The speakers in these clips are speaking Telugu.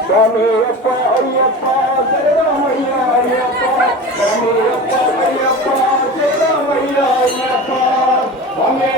స్వామి అయ్యప్ప అయ్యప్ప శరణమయ్య అయ్యప్ప స్వామి అయ్యప్ప శరణమయ్య అయ్యప్ప స్వామి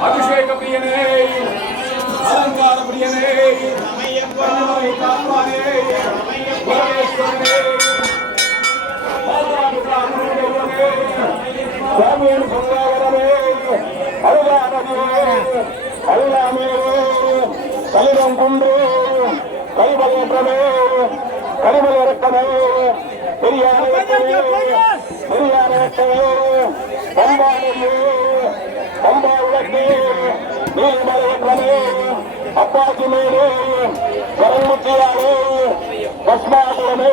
అభిషేక ప్రియనే అలంకార ప్రియనే స్వామి కలిగం కుండ్రు కలిబలే కలిబల రక్కమే పెరియారే పంబాడే పంబా ఉడకే నీమలే అప్పాకి మేడే కరముచ్చియాలే భస్మాసురమే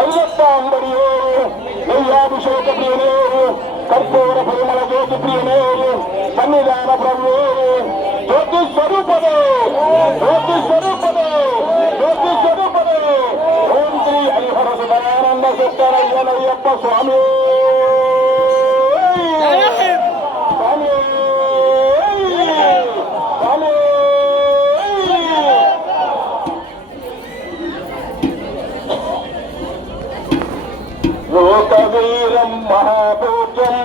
అయ్యప్ప అంబడియే నెయ్యాభిషేక ప్రియనే కర్పూర పరిమళ జ్యోతి ప్రియనే సన్నిధాన ప్రభువే జ్యోతి స్వరూపదే జ్యోతి స్వరూపదే జ్యోతి స్వరూపదే ఓం శ్రీ హరిహర సుధానంద సిద్ధరయ్యనయ్యప్ప స్వామి లోకవీరం మహాభూజం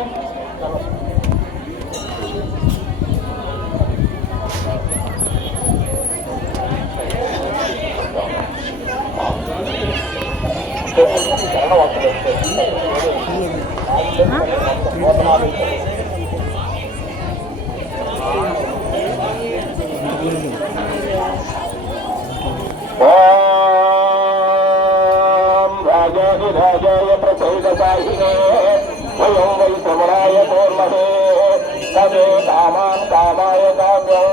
రాజాయ ప్రచైదసాయినే వయం వై శ్రవణాయ కోర్మహే తదే కామాన్ కామాయ కావ్యం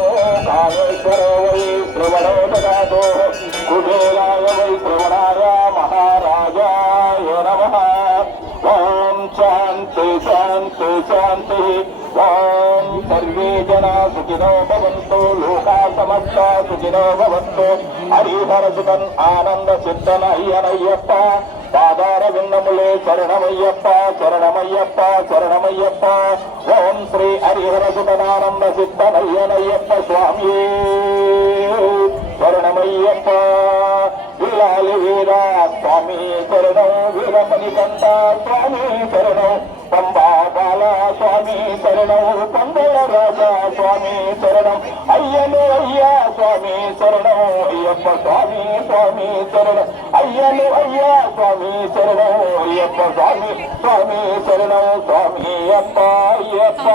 కామేశ్వరో వై శ్రవణో దదాతో కుబేరాయ వై శ్రవణాయ మహారాజాయ నమః ఓం శాంతి శాంతి శాంతి ఓం సర్వే జనా సుఖినో భవంతు లోకా సమస్తా సుఖినో భవంతు హరిహర సుతన్ ఆనంద సిద్ధనయ్యనయ్యప్ప పాదార విన్నములే శరణమయ్యప్ప శరణమయ్యప్ప శరణమయ్యప్ప ఓం శ్రీ హరిహర సుతనానంద సిద్ధనయ్యనయ్యప్ప స్వామి శరణమయ్యప్ప విలాలి వీరా స్వామి శరణం వీరమణి కంఠ స్వామి శరణం పంబా బాల స్వామి శరణం పందల రాజా స్వామి శరణం అయ్యను అయ్యా స్వామి శరణం అయ్యప్ప స్వామి స్వామి శరణం అయ్యను అయ్యా స్వామి శరణం అయ్యప్ప స్వామి స్వామి శరణం స్వామి అప్ప అయ్యప్ప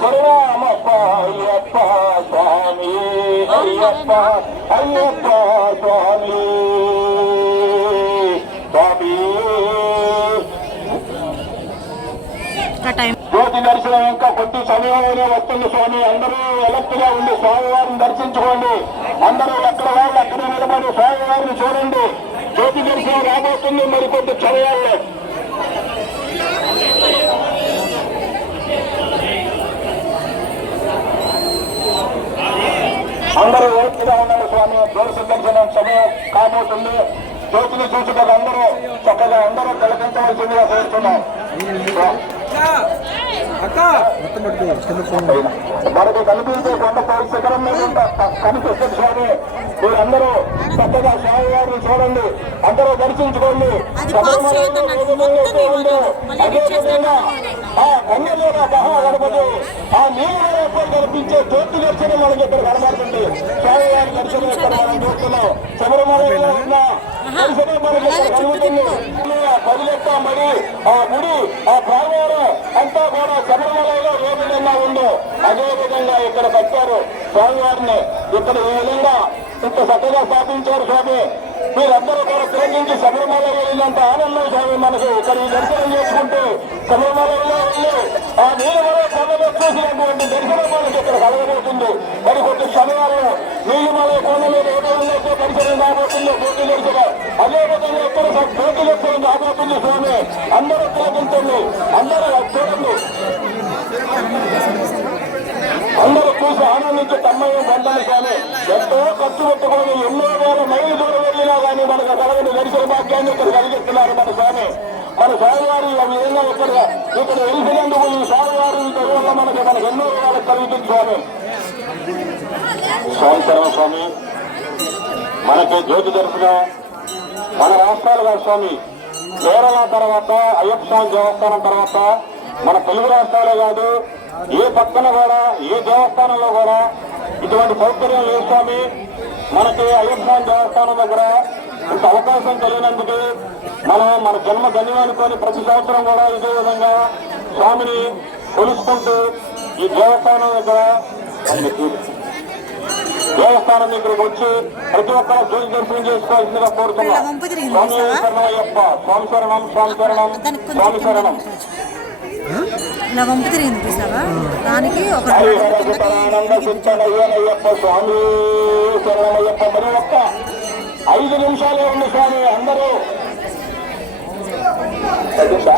శరణమప్ప అయ్యప్ప స్వామి అయ్యప్ప అయ్యప్ప స్వామి స్వామి జ్యోతి దర్శనం ఇంకా కొద్ది సమయంలోనే వస్తుంది స్వామి అందరూ ఎలక్ట్గా ఉండి స్వామివారిని దర్శించుకోండి అందరూ ఎక్కడ వాళ్ళు అక్కడ నిలబడి స్వామివారిని చూడండి జ్యోతి దర్శనం రాబోతుంది మరి కొద్ది సమయాల్లో అందరూ ఓపికగా ఉండండి స్వామి జ్యోతి దర్శనం సమయం కాబోతుంది జ్యోతిని చూసుకొని అందరూ చక్కగా అందరూ తిలకించవలసిందిగా కోరుతున్నాం మనకు కనిపించే కొండపై శిఖరం మీద కనిపిస్తుంది స్వామి మీరందరూ చక్కగా స్వామివారిని చూడండి అందరూ దర్శించుకోండి అదేవిధంగా ఆ కన్యలోన మహాగణపతి ఆ నీళ్ళలో ఎప్పుడు కనిపించే జ్యోతి దర్శనం మనకి ఇక్కడ కనబడుతుంది స్వామివారి దర్శనం ఇక్కడ మనం చూస్తున్నాం శబరిమలలో ఉన్న దర్శనం మనకి ఇక్కడ కలుగుతుంది 10 మరి ఆ గుడి ఆ ప్రాంగణం అంతా కూడా శబరిమలలో ఏ విధంగా ఉందో అదే విధంగా ఇక్కడ కట్టారు స్వామివారిని. ఇక్కడ ఈ విధంగా ఇంత చక్కగా స్థాపించారు స్వామి. మీరందరూ కూడా తిరగించి శబరిమల వెళ్ళినంత ఆనందం స్వామి మనకు. ఇక్కడ ఈ దర్శనం చేసుకుంటూ శబరిమలలో వెళ్ళి ఆ నీలమల కొండలో చూసినటువంటి దర్శనం మనకి ఇక్కడ కలగబోతుంది. మరి కొద్ది సమయాల్లో నీలిమల కొండ మీద ఏ విధంగా దర్శనం రాబోతుందో పోటీ దర్శనం అదే విధంగా ఇక్కడ పోటీ దర్శనం రాబోతుంది స్వామి. అందరూ తిరగించండి, అందరూ చూడండి, అందరూ చూసి ఆనందించి తమ్మయ్య పొందాలి స్వామి. ఎంతో ఖర్చు పెట్టుకొని ఎన్నో వేల మైలు దూరం వెళ్ళినా కానీ మనకు కలగని దర్శన భాగ్యాన్ని ఇక్కడ కలిగిస్తున్నారు మన స్వామి. మన స్వామివారి ఆ విధంగా ఇక్కడ వెలిసినందుకు ఈ స్వామివారి వల్ల మనకు ఎన్నో విధాలు కలుగుతుంది స్వామి. స్వామి స్వామి మనకి జ్యోతి దర్శనం మన రాష్ట్రాలు కాదు స్వామి. కేరళ తర్వాత అయ్యప్ప స్వామి దేవస్థానం తర్వాత మన తెలుగు రాష్ట్రాలే కాదు ఏ పక్కన కూడా ఏ దేవస్థానంలో కూడా ఇటువంటి సౌకర్యం లేదు స్వామి. మనకి అయ్యప్ప స్వామి దేవస్థానం దగ్గర ఇంత అవకాశం కలిగినందుకు మనం మన జన్మ ధన్యం అనుకొని ప్రతి సంవత్సరం కూడా ఇదే విధంగా స్వామిని కొలుసుకుంటూ ఈ దేవస్థానం దగ్గర దగ్గరకు వచ్చి ప్రతి ఒక్కరు జ్యోతి దర్శనం చేసుకోవాల్సిందిగా కోరుతున్నాం. స్వామి శరణం అయ్యప్ప, స్వామి శరణం, స్వామి శరణం, స్వామి శరణం. ఇలా వంపు తిరిగింది చూసావా, దానికి ఒక అయ్యప్ప స్వామి శరణమయ్యప్ప. మరి ఒక్క 5 నిమిషాలే ఉంది స్వామి. అందరూ 35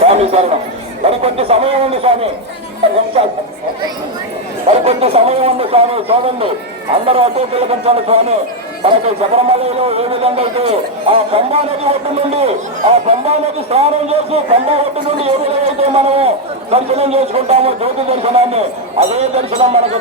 స్వామి శరణం. మరికొద్ది సమయం ఉంది స్వామి, 10 నిమిషాలు మరికొద్ది సమయం ఉంది స్వామి. చూడండి, అందరూ అటు తిలకించండి స్వామి. మనకి శబరిమలలో ఏ విధంగా అయితే ఆ పంబా నది ఒడ్డు నుండి ఆ పంబా నది స్నానం చేసి పంబా ఒడ్డు నుండి ఏ విధంగా అయితే మనము దర్శనం చేసుకుంటామో జ్యోతి దర్శనాన్ని, అదే దర్శనం మనకి